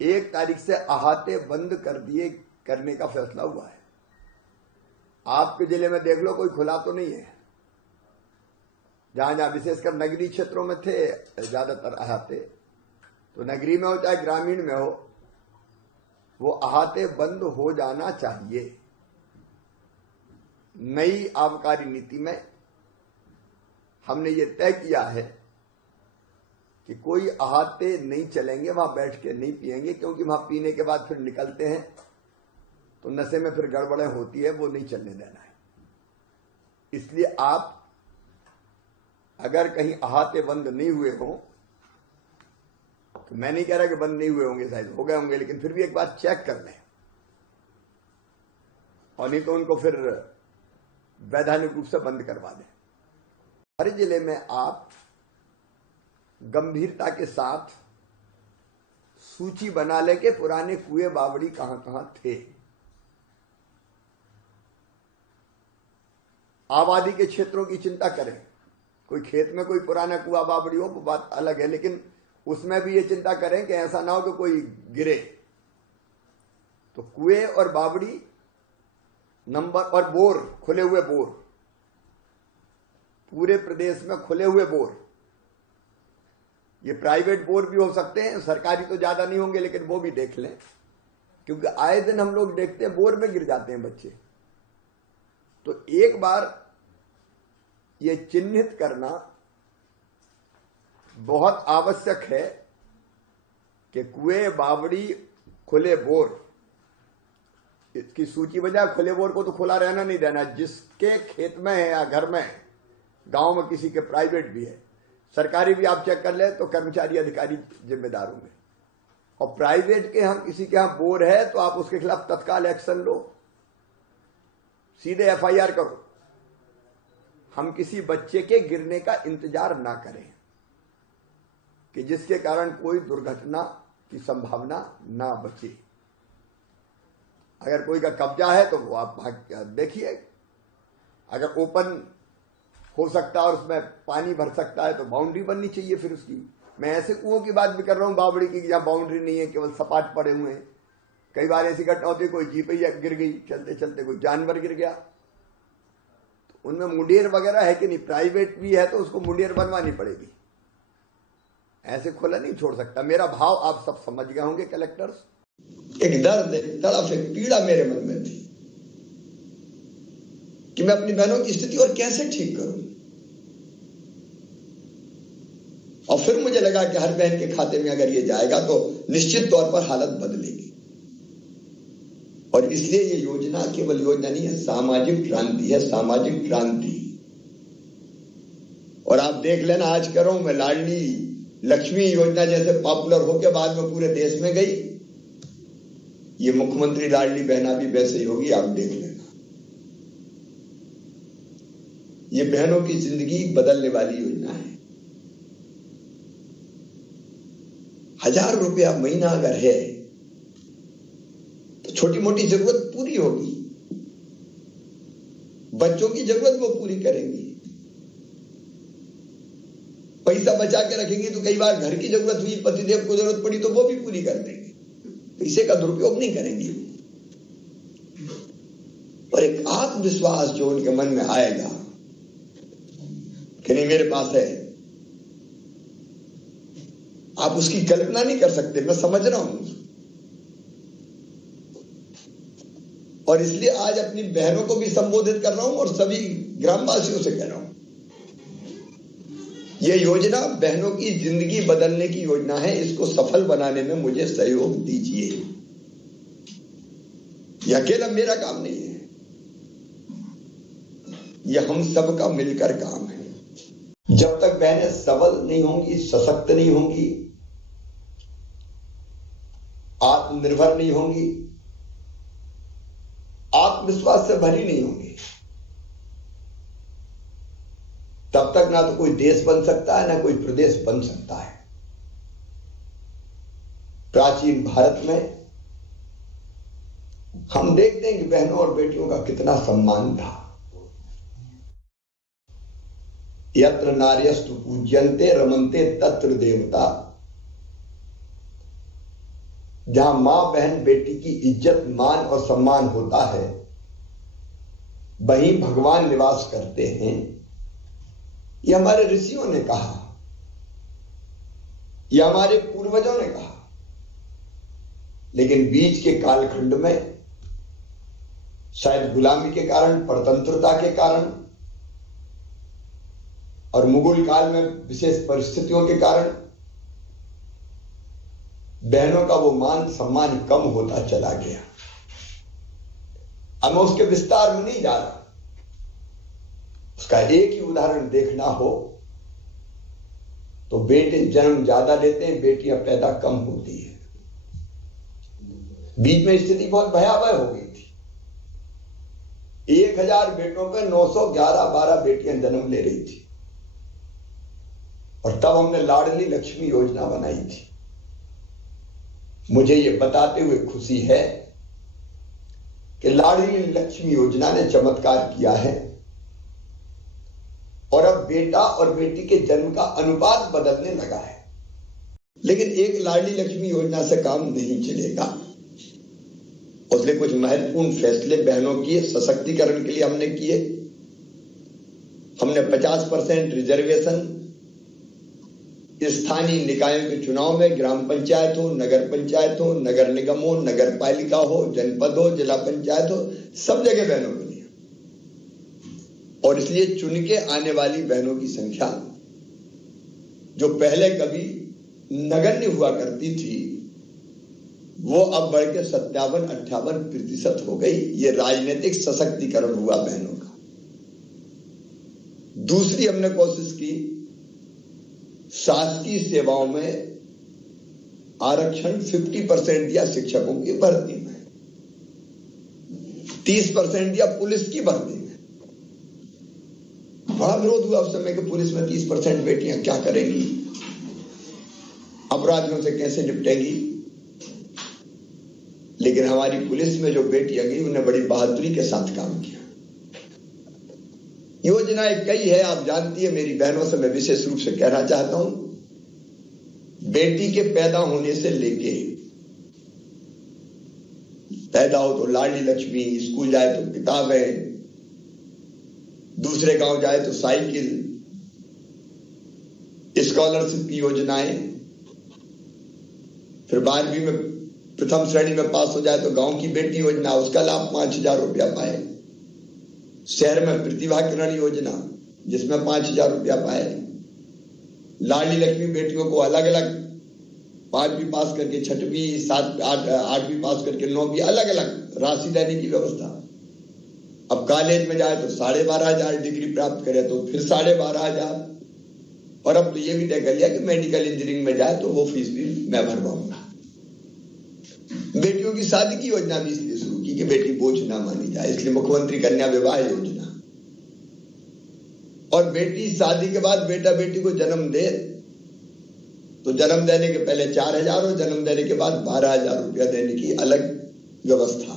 1 तारीख से अहाते बंद कर दिए करने का फैसला हुआ है। आपके जिले में देख लो, कोई खुला तो नहीं है। जहां जहां विशेषकर नगरीय क्षेत्रों में थे ज्यादातर अहाते, तो नगरी में हो चाहे ग्रामीण में हो, वो अहाते बंद हो जाना चाहिए। नई आबकारी नीति में हमने ये तय किया है कि कोई अहाते नहीं चलेंगे, वहां बैठ के नहीं पिएंगे, क्योंकि वहां पीने के बाद फिर निकलते हैं तो नशे में फिर गड़बड़ें होती है, वो नहीं चलने देना है। इसलिए आप अगर कहीं अहाते बंद नहीं हुए हो, तो मैं नहीं कह रहा कि बंद नहीं हुए होंगे, शायद हो गए होंगे, लेकिन फिर भी एक बार चेक कर लें, और नहीं तो उनको फिर वैधानिक रूप से बंद करवा दें। हर जिले में आप गंभीरता के साथ सूची बना ले के पुराने कुएं बावड़ी कहां कहां थे। आबादी के क्षेत्रों की चिंता करें। कोई खेत में कोई पुराना कुआ बावड़ी हो, बात अलग है, लेकिन उसमें भी ये चिंता करें कि ऐसा ना हो कि कोई गिरे। तो कुएं और बावड़ी नंबर, और बोर, खुले हुए बोर, पूरे प्रदेश में खुले हुए बोर, ये प्राइवेट बोर भी हो सकते हैं, सरकारी तो ज्यादा नहीं होंगे, लेकिन वो भी देख लें, क्योंकि आए दिन हम लोग देखते हैं बोर में गिर जाते हैं बच्चे। तो एक बार ये चिन्हित करना बहुत आवश्यक है कि कुएं, बावड़ी, खुले बोर, इसकी सूची बजा। खुले बोर को तो खुला रहना नहीं देना, जिसके खेत में है या घर में है, गांव में किसी के प्राइवेट भी है, सरकारी भी आप चेक कर ले तो कर्मचारी अधिकारी जिम्मेदार होंगे। और प्राइवेट के हम किसी के यहां बोर है तो आप उसके खिलाफ तत्काल एक्शन लो, सीधे एफआईआर करो। हम किसी बच्चे के गिरने का इंतजार ना करें कि जिसके कारण कोई दुर्घटना की संभावना ना बचे। अगर कोई का कब्जा है तो वो आप देखिए, अगर ओपन हो सकता है और उसमें पानी भर सकता है तो बाउंड्री बननी चाहिए फिर उसकी। मैं ऐसे कुओं की बात भी कर रहा हूं बावड़ी की, जहां बाउंड्री नहीं है, केवल सपाट पड़े हुए हैं। कई बार ऐसी घटना होती है, कोई जीप ही गिर गई, चलते चलते कोई जानवर गिर गया, तो उनमें मुंडेर वगैरह है कि नहीं, प्राइवेट भी है तो उसको मुंडेर बनवानी पड़ेगी, ऐसे खुला नहीं छोड़ सकता। मेरा भाव आप सब समझ गए होंगे कलेक्टर्स। एक दर्द, एक तड़फ, एक पीड़ा मेरे मन में थी कि मैं अपनी बहनों की स्थिति और कैसे ठीक करूं। और फिर मुझे लगा कि हर बहन के खाते में अगर ये जाएगा तो निश्चित तौर पर हालत बदलेगी। और इसलिए ये योजना केवल योजना नहीं है, सामाजिक क्रांति है, सामाजिक क्रांति। और आप देख लेना, आज कर रहा हूं मैं, लाडली लक्ष्मी योजना जैसे पॉपुलर होकर बाद में पूरे देश में गई, ये मुख्यमंत्री लाडली बहना भी वैसे ही होगी, आप देख लेना। ये बहनों की जिंदगी बदलने वाली योजना है। 1000 रुपया महीना अगर है तो छोटी मोटी जरूरत पूरी होगी, बच्चों की जरूरत वो पूरी करेंगी। पैसा बचा के रखेंगी तो कई बार घर की जरूरत हुई, पतिदेव को जरूरत पड़ी तो वो भी पूरी कर देंगे, पैसे का दुरुपयोग नहीं करेंगे। और एक आत्मविश्वास जो उनके मन में आएगा कि नहीं मेरे पास है, आप उसकी कल्पना नहीं कर सकते, मैं समझ रहा हूं। और इसलिए आज अपनी बहनों को भी संबोधित कर रहा हूं और सभी ग्रामवासियों से कह रहा हूं, यह योजना बहनों की जिंदगी बदलने की योजना है, इसको सफल बनाने में मुझे सहयोग दीजिए। यह अकेला मेरा काम नहीं है, यह हम सबका मिलकर काम है। जब तक बहनें सबल नहीं होंगी, सशक्त नहीं होंगी, आत्मनिर्भर नहीं होंगी, आत्मविश्वास से भरी नहीं होंगी, तब तक ना तो कोई देश बन सकता है, ना कोई प्रदेश बन सकता है। प्राचीन भारत में हम देखते हैं कि बहनों और बेटियों का कितना सम्मान था। यत्र नार्यस्तु पूज्यन्ते रमन्ते तत्र देवता। जहां मां बहन बेटी की इज्जत मान और सम्मान होता है, वहीं भगवान निवास करते हैं। ये हमारे ऋषियों ने कहा, ये हमारे पूर्वजों ने कहा। लेकिन बीच के कालखंड में शायद गुलामी के कारण, परतंत्रता के कारण और मुगल काल में विशेष परिस्थितियों के कारण बहनों का वो मान सम्मान कम होता चला गया। अब मैं उसके विस्तार में नहीं जा रहा। उसका एक ही उदाहरण देखना हो तो बेटे जन्म ज्यादा लेते हैं, बेटियां पैदा कम होती है। बीच में स्थिति बहुत भयावह हो गई थी। 1000 बेटों पे 911 बेटियां जन्म ले रही थी। और तब हमने लाडली लक्ष्मी योजना बनाई थी। मुझे यह बताते हुए खुशी है कि लाडली लक्ष्मी योजना ने चमत्कार किया है और अब बेटा और बेटी के जन्म का अनुपात बदलने लगा है। लेकिन एक लाडली लक्ष्मी योजना से काम नहीं चलेगा। उसने कुछ महत्वपूर्ण फैसले बहनों के सशक्तिकरण के लिए हमने किए। हमने 50% रिजर्वेशन स्थानीय निकायों के चुनाव में, ग्राम पंचायत हो, नगर पंचायत हो, नगर निगम हो, नगर पालिका हो, जनपद हो, जिला पंचायत हो, सब जगह बहनों को लिया। और इसलिए चुन के आने वाली बहनों की संख्या जो पहले कभी नगण्य हुआ करती थी, वो अब बढ़ के 57-58% हो गई। ये राजनीतिक सशक्तिकरण हुआ बहनों का। दूसरी हमने कोशिश की, शासकीय सेवाओं में आरक्षण 50% दिया शिक्षकों की भर्ती में, 30% दिया पुलिस की भर्ती में। बड़ा विरोध हुआ उस समय कि पुलिस में 30% बेटियां क्या करेंगी, अपराधियों से कैसे निपटेंगी। लेकिन हमारी पुलिस में जो बेटियां गई उन्हें बड़ी बहादुरी के साथ काम किया। योजनाएं कई है, आप जानती है। मेरी बहनों से मैं विशेष रूप से कहना चाहता हूं, बेटी के पैदा होने से लेके पैदा हो तो लाडली लक्ष्मी, स्कूल जाए तो किताबें, दूसरे गांव जाए तो साइकिल, स्कॉलरशिप की योजनाएं, फिर 12वीं में प्रथम श्रेणी में पास हो जाए तो गांव की बेटी योजना, उसका लाभ 5000 रुपया पाए। शहर में प्रतिभा किरण योजना, जिसमें 5000 रुपया पाए। लाडली लक्ष्मी बेटियों को अलग अलग 5वीं पास करके 6वीं, 8वीं पास करके 9वीं अलग अलग राशि देने की व्यवस्था। अब कॉलेज में जाए तो 12,500, डिग्री प्राप्त करे तो फिर 12,500। और अब तो ये भी तय कर लिया कि मेडिकल इंजीनियरिंग में जाए तो वो फीस भी मैं भरवाऊंगा। बेटियों की शादी की योजना भी इसलिए शुरू की कि बेटी बोझ ना मानी जाए, इसलिए मुख्यमंत्री कन्या विवाह योजना। और बेटी शादी के बाद बेटा बेटी को जन्म दे तो जन्म देने के पहले 4000 और जन्म देने के बाद 12,000 रुपया देने की अलग व्यवस्था।